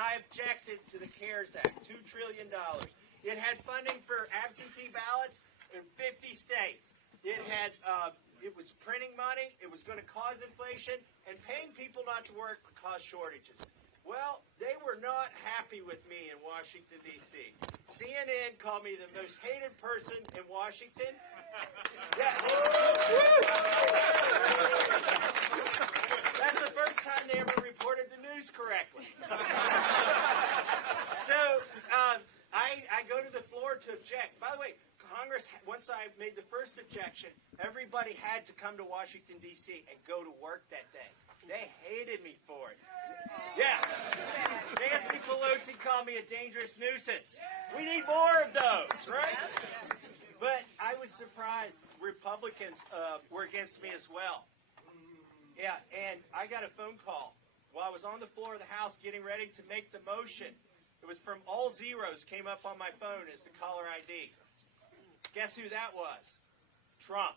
I objected to the CARES Act, $2 trillion. It had funding for absentee ballots in 50 states. It was printing money, it was going to cause inflation, and paying people not to work would cause shortages. Well, they were not happy with me in Washington, D.C. CNN called me the most hated person in Washington. That's the first time they ever reported the news correctly. So I go to the floor to object. By the way, Congress, once I made the first objection, everybody had to come to Washington, D.C. and go to work that day. They hated me for it. Yeah. Nancy Pelosi called me a dangerous nuisance. We need more of those, right? But I was surprised Republicans were against me as well. Yeah, and I got a phone call while I was on the floor of the House getting ready to make the motion. It was from all zeros came up on my phone as the caller ID. Guess who that was? Trump.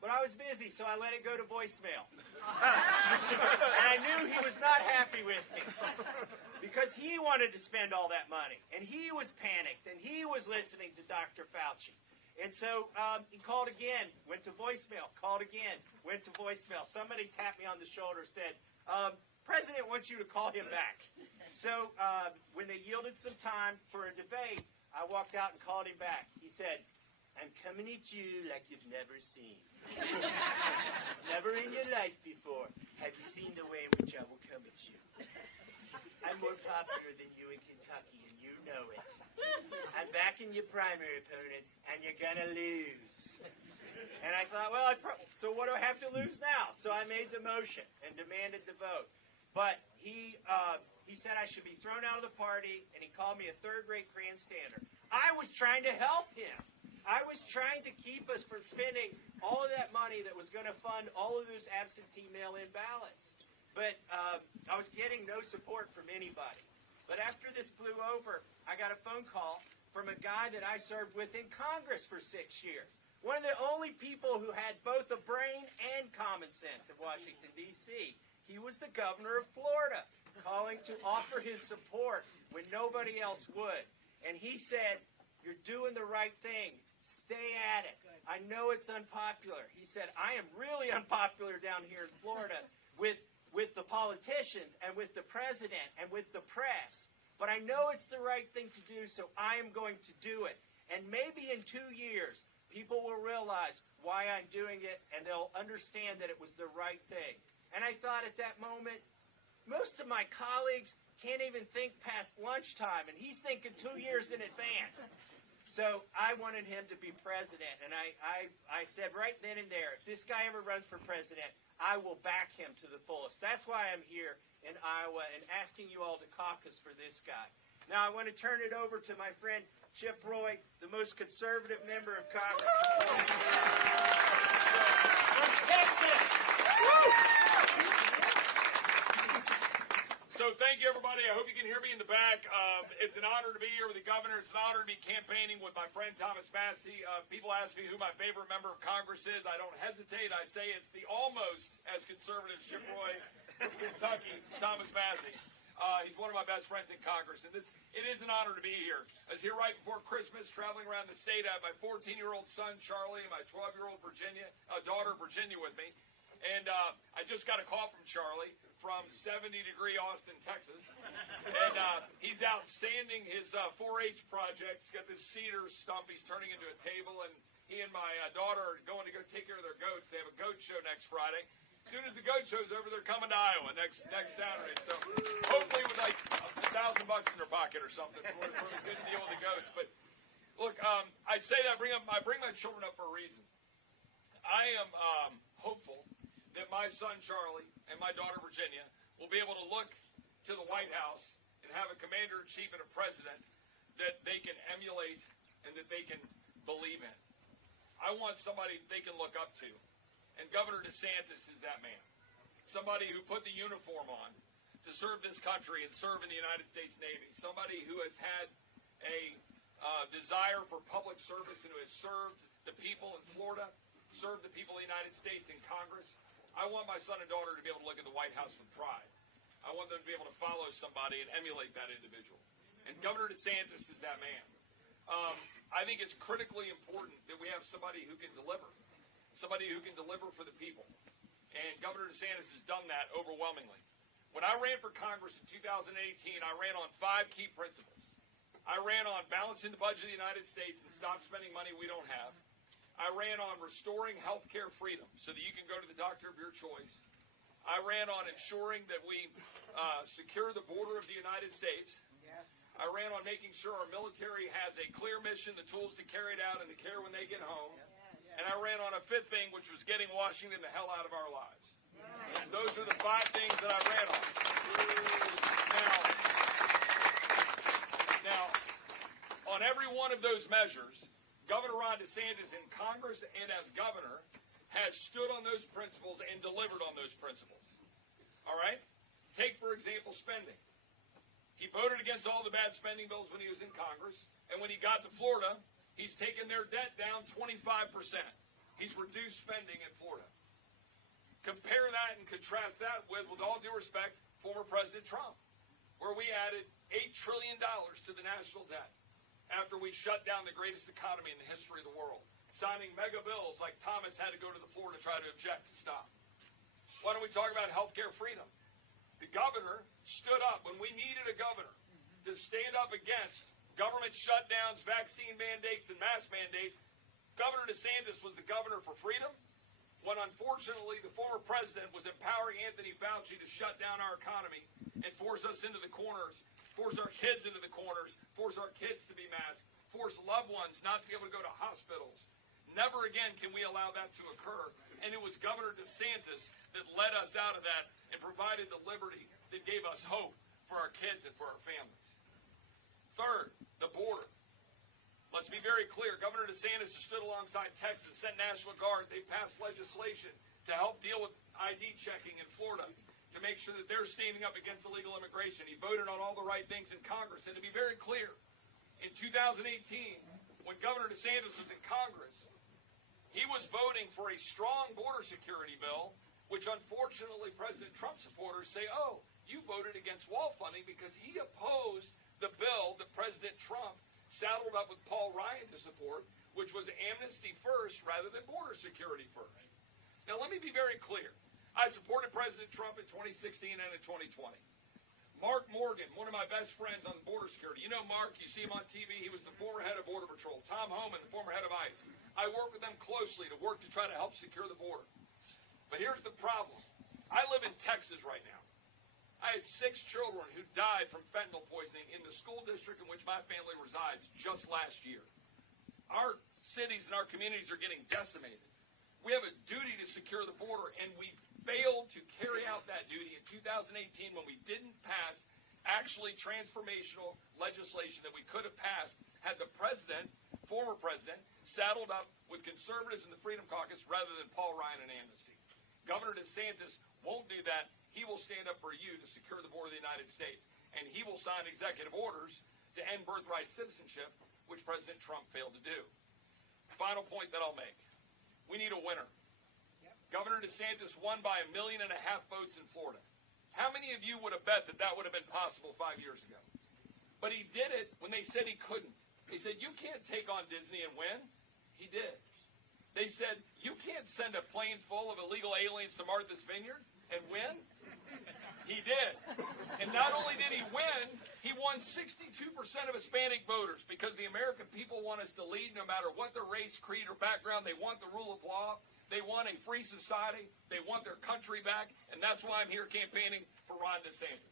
But I was busy, so I let it go to voicemail. And I knew he was not happy with me because he wanted to spend all that money. And he was panicked, and he was listening to Dr. Fauci. And so he called again, went to voicemail, called again, went to voicemail. Somebody tapped me on the shoulder, said, President wants you to call him back. So when they yielded some time for a debate, I walked out and called him back. He said, I'm coming at you like you've never seen. Never in your life before have you seen the way in which I will come at you. I'm more popular than you in Kentucky, and you know it. I'm backing your primary opponent, and you're going to lose. And I thought, well, so what do I have to lose now? So I made the motion and demanded the vote. But he said I should be thrown out of the party, and he called me a third-rate grandstander. I was trying to help him. I was trying to keep us from spending all of that money that was going to fund all of those absentee mail-in ballots. But I was getting no support from anybody. But after this blew over, I got a phone call from a guy that I served with in Congress for 6 years. One of the only people who had both a brain and common sense in Washington, D.C. He was the governor of Florida, calling to offer his support when nobody else would. And he said, you're doing the right thing. Stay at it. I know it's unpopular. He said, I am really unpopular down here in Florida with the politicians and with the president and with the press. But I know it's the right thing to do, so I am going to do it. And maybe in 2 years, people will realize why I'm doing it, and they'll understand that it was the right thing. And I thought at that moment, most of my colleagues can't even think past lunchtime, and he's thinking 2 years in advance. So I wanted him to be president, and I said right then and there, if this guy ever runs for president, I will back him to the fullest. That's why I'm here in Iowa and asking you all to caucus for this guy. Now I want to turn it over to my friend Chip Roy, the most conservative member of Congress. From Texas. So thank you, everybody. I hope you can hear me in the back. It's an honor to be here with the governor. It's an honor to be campaigning with my friend Thomas Massie. People ask me who my favorite member of Congress is. I don't hesitate. I say it's the almost as conservative Chip Roy from Kentucky, Thomas Massie. He's one of my best friends in Congress, and it is an honor to be here. I was here right before Christmas, traveling around the state. I have my 14-year-old son, Charlie, and my 12-year-old daughter, Virginia, with me. And I just got a call from Charlie from 70-degree Austin, Texas. And he's out sanding his 4-H project. He's got this cedar stump he's turning into a table, and he and my daughter are going to go take care of their goats. They have a goat show next Friday. As soon as the goat show's over, they're coming to Iowa next Saturday. So hopefully with like $1,000 in their pocket or something for a good deal with the goats. But look, I say that I bring my children up for a reason. I am hopeful that my son Charlie and my daughter Virginia will be able to look to the White House and have a commander-in-chief and a president that they can emulate and that they can believe in. I want somebody they can look up to. And Governor DeSantis is that man. Somebody who put the uniform on to serve this country and serve in the United States Navy. Somebody who has had a desire for public service and who has served the people in Florida, served the people of the United States in Congress. I want my son and daughter to be able to look at the White House with pride. I want them to be able to follow somebody and emulate that individual. And Governor DeSantis is that man. I think it's critically important that we have somebody who can deliver for the people. And Governor DeSantis has done that overwhelmingly. When I ran for Congress in 2018, I ran on 5 key principles. I ran on balancing the budget of the United States and stop spending money we don't have. I ran on restoring health care freedom so that you can go to the doctor of your choice. I ran on ensuring that we secure the border of the United States. Yes. I ran on making sure our military has a clear mission, the tools to carry it out, and the care when they get home. And I ran on a 5th thing, which was getting Washington the hell out of our lives. And those are the 5 things that I ran on. Now, on every one of those measures, Governor Ron DeSantis in Congress and as governor has stood on those principles and delivered on those principles. All right? Take, for example, spending. He voted against all the bad spending bills when he was in Congress, and when he got to Florida, he's taken their debt down 25%. He's reduced spending in Florida. Compare that and contrast that with all due respect, former President Trump, where we added $8 trillion to the national debt after we shut down the greatest economy in the history of the world, signing mega bills like Thomas had to go to the floor to try to object to stop. Why don't we talk about health care freedom? The governor stood up when we needed a governor to stand up against government shutdowns, vaccine mandates, and mask mandates. Governor DeSantis was the governor for freedom, when unfortunately the former president was empowering Anthony Fauci to shut down our economy and force us into the corners, force our kids into the corners, force our kids to be masked, force loved ones not to be able to go to hospitals. Never again can we allow that to occur. And it was Governor DeSantis that led us out of that and provided the liberty that gave us hope for our kids and for our families. Third, the border. Let's be very clear. Governor DeSantis has stood alongside Texas, sent National Guard. They passed legislation to help deal with ID checking in Florida to make sure that they're standing up against illegal immigration. He voted on all the right things in Congress. And to be very clear, in 2018, when Governor DeSantis was in Congress, he was voting for a strong border security bill, which unfortunately President Trump supporters say, oh, you voted against wall funding because he opposed the bill that President Trump saddled up with Paul Ryan to support, which was amnesty first rather than border security first. Now, let me be very clear. I supported President Trump in 2016 and in 2020. Mark Morgan, one of my best friends on border security. You know Mark, you see him on TV. He was the former head of Border Patrol. Tom Homan, the former head of ICE. I work with them closely to try to help secure the border. But here's the problem. I live in Texas right now. I had 6 children who died from fentanyl poisoning in the school district in which my family resides just last year. Our cities and our communities are getting decimated. We have a duty to secure the border, and we failed to carry out that duty in 2018 when we didn't pass actually transformational legislation that we could have passed had the president, former president, saddled up with conservatives in the Freedom Caucus rather than Paul Ryan and amnesty. Governor DeSantis won't do that. He will stand up for you to secure the border of the United States, and he will sign executive orders to end birthright citizenship, which President Trump failed to do. Final point that I'll make. We need a winner. Governor DeSantis won by 1.5 million votes in Florida. How many of you would have bet that that would have been possible 5 years ago? But he did it when they said he couldn't. They said, you can't take on Disney and win. He did. They said, you can't send a plane full of illegal aliens to Martha's Vineyard and win. He did. And not only did he win, he won 62% of Hispanic voters because the American people want us to lead no matter what their race, creed, or background. They want the rule of law. They want a free society. They want their country back. And that's why I'm here campaigning for Ron DeSantis.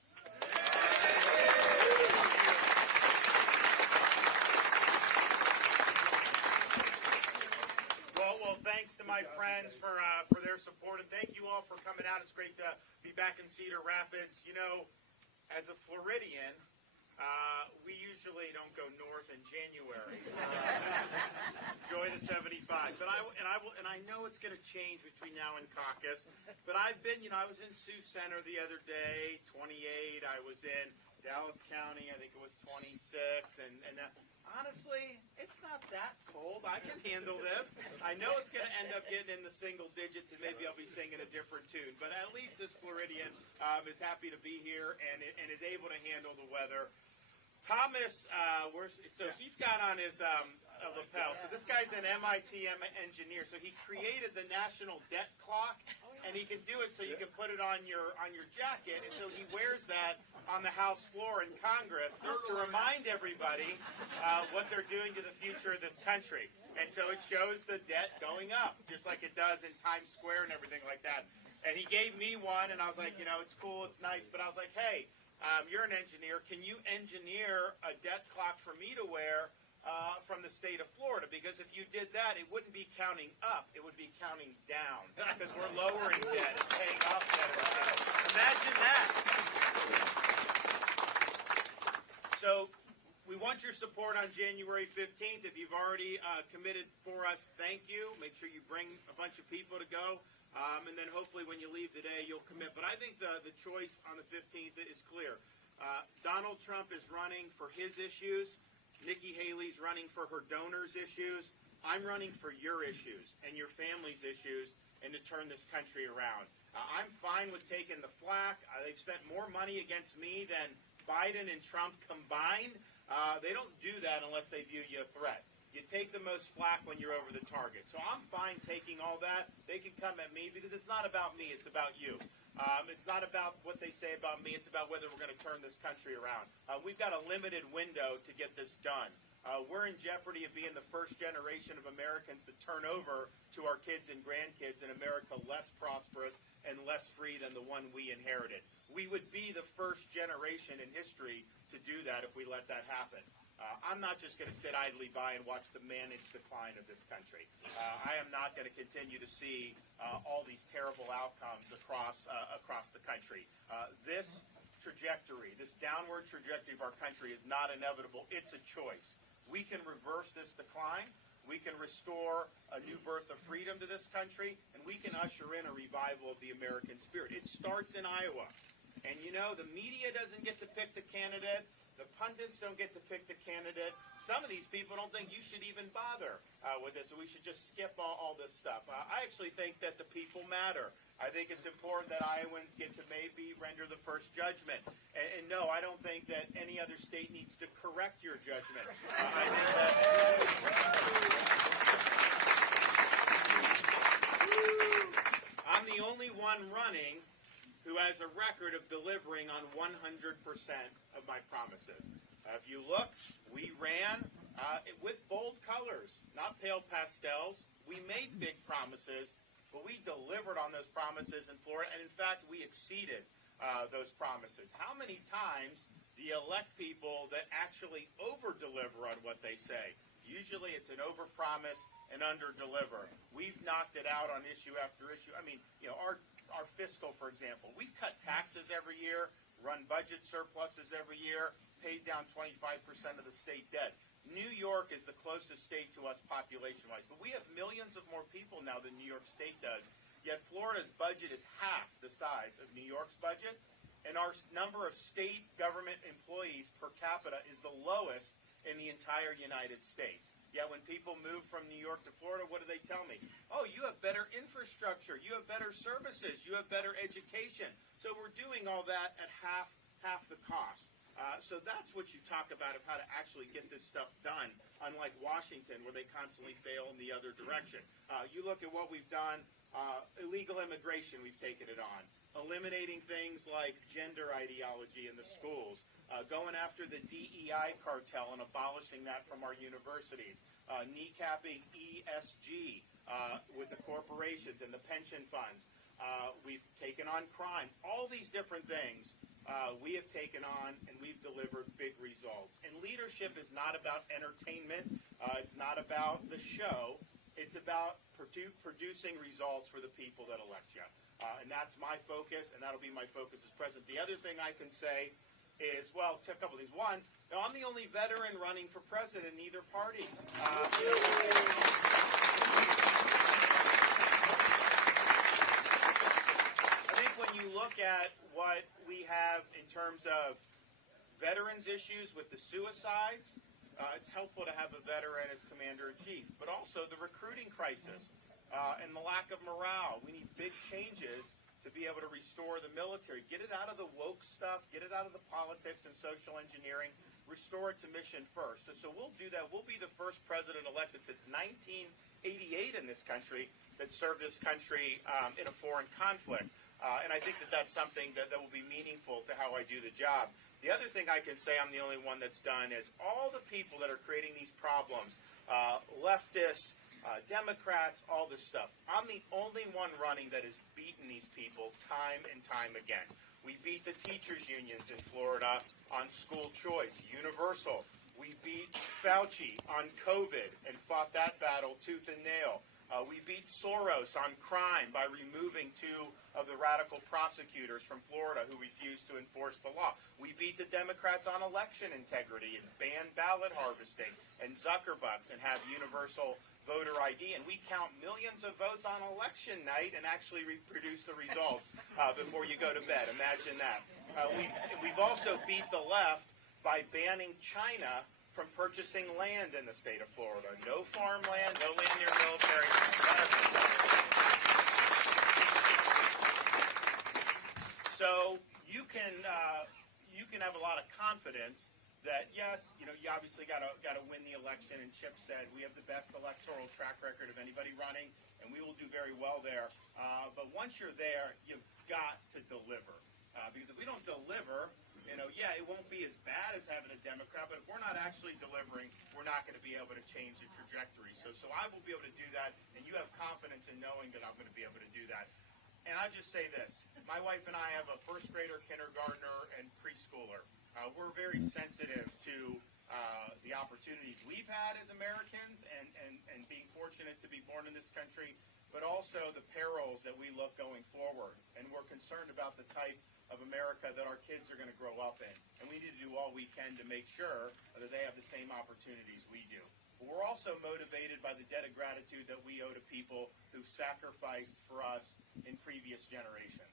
Well, thanks to my friends for their support, and thank you all for coming out. It's great to be back in Cedar Rapids. You know, as a Floridian, we usually don't go north in January. Enjoy the 75. But I know it's going to change between now and Caucus. But I've been, I was in Sioux Center the other day, 28. I was in Dallas County, I think it was 26, and honestly, it's not that cold. I can handle this. I know it's going to end up getting in the single digits, and maybe I'll be singing a different tune. But at least this Floridian is happy to be here and is able to handle the weather. Thomas, he's got on his lapel. So this guy's an MIT engineer. So he created the national debt clock, and he can do it so you can put it on your jacket. And so he wears that on the House floor in Congress to remind everybody what they're doing to the future of this country. And so it shows the debt going up, just like it does in Times Square and everything like that. And he gave me one, and I was like, it's cool, it's nice. But I was like, hey, you're an engineer. Can you engineer a debt clock for me to wear from the state of Florida? Because if you did that, it wouldn't be counting up. It would be counting down because we're lowering debt and paying off debt. Imagine that. So we want your support on January 15th. If you've already committed for us, thank you. Make sure you bring a bunch of people to go. And then hopefully when you leave today, you'll commit. But I think the choice on the 15th is clear. Donald Trump is running for his issues. Nikki Haley's running for her donors' issues. I'm running for your issues and your family's issues and to turn this country around. I'm fine with taking the flack. They've spent more money against me than Biden and Trump combined. They don't do that unless they view you a threat. You take the most flack when you're over the target. So I'm fine taking all that. They can come at me because it's not about me. It's about you. It's not about what they say about me. It's about whether we're going to turn this country around. We've got a limited window to get this done. We're in jeopardy of being the first generation of Americans to turn over to our kids and grandkids an America less prosperous and less free than the one we inherited. We would be the first generation in history to do that if we let that happen. I'm not just going to sit idly by and watch the managed decline of this country. I am not going to continue to see all these terrible outcomes across the country. This trajectory, this downward trajectory of our country is not inevitable. It's a choice. We can reverse this decline. We can restore a new birth of freedom to this country, and we can usher in a revival of the American spirit. It starts in Iowa. And the media doesn't get to pick the candidate. The pundits don't get to pick the candidate. Some of these people don't think you should even bother with this. So we should just skip all this stuff. I actually think that the people matter. I think it's important that Iowans get to maybe render the first judgment. And no, I don't think that any other state needs to correct your judgment. I think that I'm the only one running who has a record of delivering on 100% of my promises. If you look, we ran with bold colors, not pale pastels. We made big promises, but we delivered on those promises in Florida, and in fact, we exceeded those promises. How many times do you elect people that actually over-deliver on what they say? Usually it's an over-promise and under-deliver. We've knocked it out on issue after issue. I mean, our fiscal, for example, we've cut taxes every year, run budget surpluses every year, paid down 25% of the state debt. New York is the closest state to us population-wise, but we have millions of more people now than New York State does. Yet Florida's budget is half the size of New York's budget, and our number of state government employees per capita is the lowest in the entire United States. Yet when people move from New York to Florida, what do they tell me? Oh, you have better infrastructure, you have better services, you have better education. So we're doing all that at half the cost. So that's what you talk about of how to actually get this stuff done, unlike Washington, where they constantly fail in the other direction. You look at what we've done, illegal immigration, we've taken it on. Eliminating things like gender ideology in the schools. Going after the DEI cartel and abolishing that from our universities, kneecapping ESG with the corporations and the pension funds. We've taken on crime. All these different things we have taken on, and we've delivered big results. And leadership is not about entertainment. It's not about the show. It's about producing results for the people that elect you. And that's my focus, and that'll be my focus as president. The other thing I can say is, well, a couple of things. One, I'm the only veteran running for president in either party. I think when you look at what we have in terms of veterans issues with the suicides, it's helpful to have a veteran as commander-in-chief. But also the recruiting crisis and the lack of morale. We need big changes to be able to restore the military. Get it out of the woke stuff. Get it out of the politics and social engineering. Restore it to mission first. So we'll do that. We'll be the first president elected since 1988 in this country that served this country in a foreign conflict. And I think that that's something that will be meaningful to how I do the job. The other thing I can say I'm the only one that's done is all the people that are creating these problems, leftists, Democrats, all this stuff. I'm the only one running that has beaten these people time and time again. We beat the teachers' unions in Florida on school choice, universal. We beat Fauci on COVID and fought that battle tooth and nail. We beat Soros on crime by removing 2 of the radical prosecutors from Florida who refused to enforce the law. We beat the Democrats on election integrity and banned ballot harvesting and Zuckerbucks and have universal voter ID. And we count millions of votes on election night and actually reproduce the results before you go to bed. Imagine that. We've also beat the left by banning China from purchasing land in the state of Florida. No farmland, no land near military. So you can have a lot of confidence that yes, you obviously got to win the election. And Chip said we have the best electoral track record of anybody running, and we will do very well there. But once you're there, you've got to deliver. Because if we don't deliver, it won't be as bad as having a Democrat, but if we're not actually delivering, we're not going to be able to change the trajectory. So I will be able to do that, and you have confidence in knowing that I'm going to be able to do that. And I'll just say this. My wife and I have a first grader, kindergartner, and preschooler. We're very sensitive to the opportunities we've had as Americans and being fortunate to be born in this country, but also the perils that we look going forward. And we're concerned about the type of America that our kids are going to grow up in. And we need to do all we can to make sure that they have the same opportunities we do. But we're also motivated by the debt of gratitude that we owe to people who've sacrificed for us in previous generations.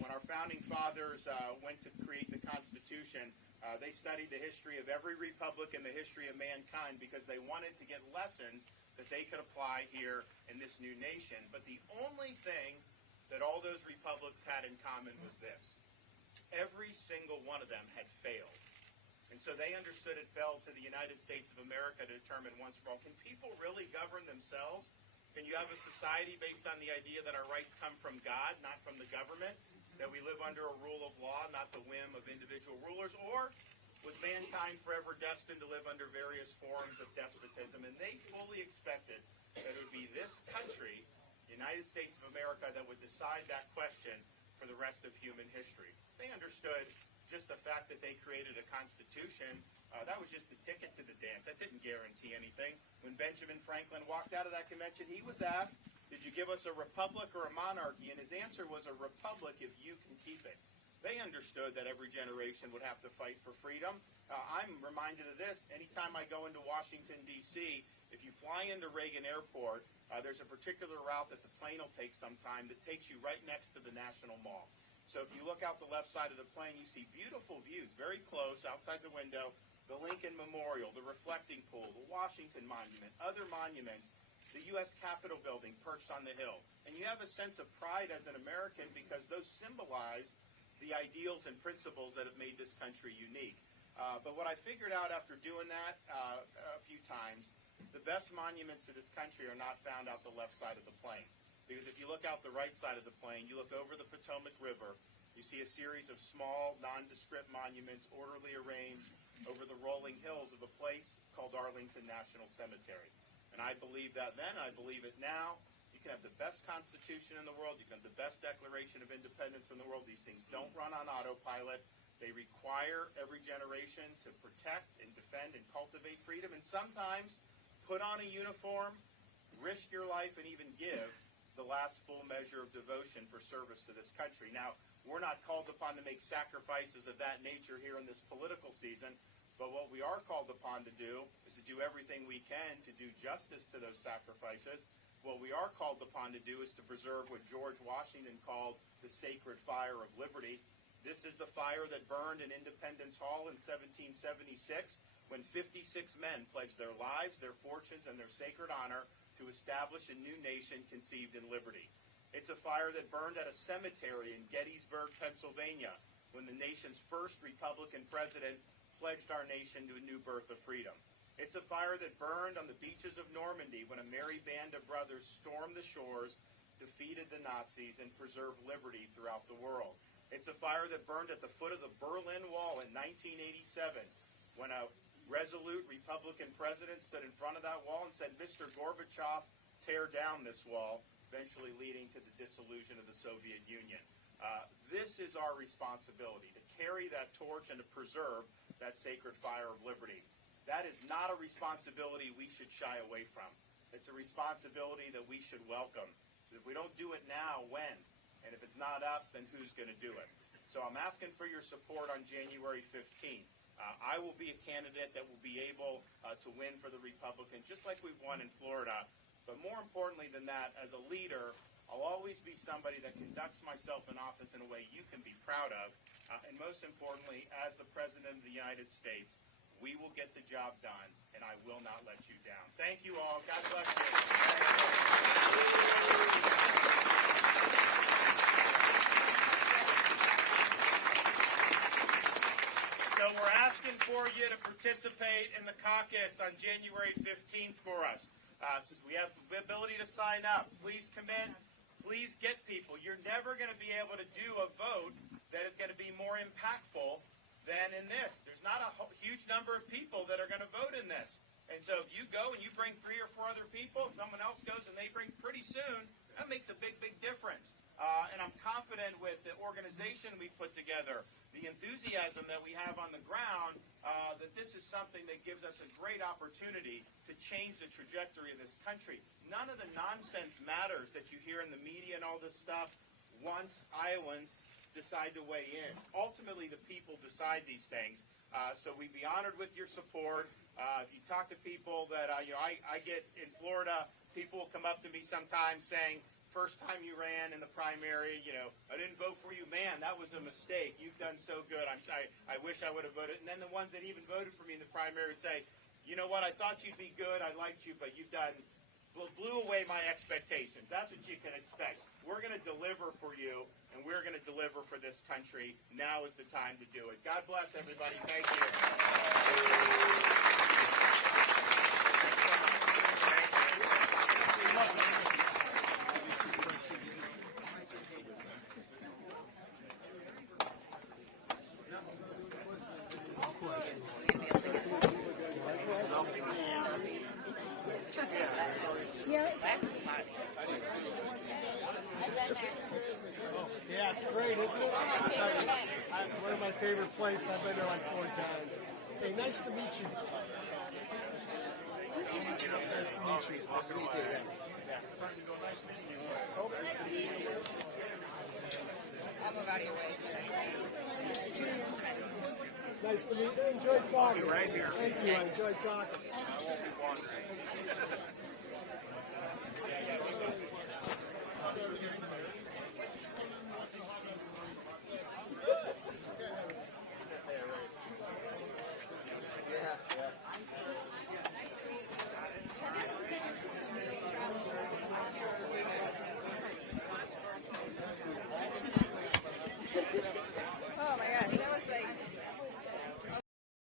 When our founding fathers went to create the Constitution, they studied the history of every republic and the history of mankind because they wanted to get lessons that they could apply here in this new nation. But the only thing that all those republics had in common was this. Every single one of them had failed. And so they understood it fell to the United States of America to determine once for all, can people really govern themselves? Can you have a society based on the idea that our rights come from God, not from the government? That we live under a rule of law, not the whim of individual rulers? Or was mankind forever destined to live under various forms of despotism? And they fully expected that it would be this country, the United States of America, that would decide that question for the rest of human history. They understood just the fact that they created a constitution, that was just the ticket to the dance. That didn't guarantee anything. When Benjamin Franklin walked out of that convention, he was asked, did you give us a republic or a monarchy? And his answer was a republic if you can keep it. They understood that every generation would have to fight for freedom. I'm reminded of this. Anytime I go into Washington, D.C., if you fly into Reagan Airport, there's a particular route that the plane will take sometime that takes you right next to the National Mall. So if you look out the left side of the plane, you see beautiful views, very close, outside the window, the Lincoln Memorial, the Reflecting Pool, the Washington Monument, other monuments, the U.S. Capitol building perched on the hill. And you have a sense of pride as an American because those symbolize the ideals and principles that have made this country unique. But what I figured out after doing that a few times, the best monuments to this country are not found out the left side of the plane. Because if you look out the right side of the plane, you look over the Potomac River, you see a series of small, nondescript monuments orderly arranged over the rolling hills of a place called Arlington National Cemetery. And I believe that then, I believe it now. You can have the best Constitution in the world, you can have the best Declaration of Independence in the world. These things don't run on autopilot. They require every generation to protect and defend and cultivate freedom, and sometimes put on a uniform, risk your life, and even give the last full measure of devotion for service to this country. Now, we're not called upon to make sacrifices of that nature here in this political season, but what we are called upon to do is to do everything we can to do justice to those sacrifices. What we are called upon to do is to preserve what George Washington called the sacred fire of liberty. This is the fire that burned in Independence Hall in 1776 when 56 men pledged their lives, their fortunes, and their sacred honor to establish a new nation conceived in liberty. It's a fire that burned at a cemetery in Gettysburg, Pennsylvania, when the nation's first Republican president pledged our nation to a new birth of freedom. It's a fire that burned on the beaches of Normandy when a merry band of brothers stormed the shores, defeated the Nazis, and preserved liberty throughout the world. It's a fire that burned at the foot of the Berlin Wall in 1987 when a resolute Republican president stood in front of that wall and said, "Mr. Gorbachev, tear down this wall," eventually leading to the dissolution of the Soviet Union. This is our responsibility, to carry that torch and to preserve that sacred fire of liberty. That is not a responsibility we should shy away from. It's a responsibility that we should welcome. If we don't do it now, when? And if it's not us, then who's going to do it? So I'm asking for your support on January 15th. I will be a candidate that will be able to win for the Republicans, just like we've won in Florida. But more importantly than that, as a leader, I'll always be somebody that conducts myself in office in a way you can be proud of. And most importantly, as the President of the United States, we will get the job done, and I will not let you down. Thank you all. God bless you. So we're asking for you to participate in the caucus on January 15th for us. We have the ability to sign up. Please come in. Please get people. You're never going to be able to do a vote that is going to be more impactful than in this. There's not a huge number of people that are going to vote in this. And so if you go and you bring 3 or 4 other people, someone else goes and they bring pretty soon, that makes a big, big difference. And I'm confident with the organization we put together, the enthusiasm that we have on the ground, that this is something that gives us a great opportunity to change the trajectory of this country. None of the nonsense matters that you hear in the media and all this stuff once Iowans decide to weigh in. Ultimately, the people decide these things. So we'd be honored with your support. If you talk to people that, I get in Florida, people will come up to me sometimes saying, first time you ran in the primary, I didn't vote for you. Man, that was a mistake. You've done so good. I wish I would have voted. And then the ones that even voted for me in the primary would say, you know what, I thought you'd be good. I liked you, but blew away my expectations. That's what you can expect. We're going to deliver for you, and we're going to deliver for this country. Now is the time to do it. God bless everybody. Thank you. Yeah, it's great, isn't it? It's one of my favorite places. I've been there like 4 times. Hey, nice to meet you. Nice to meet you. Nice to meet you. I'll move out of your way. Nice to meet you. Enjoy talking. Right here. Thank you. I enjoyed talking. I won't be long.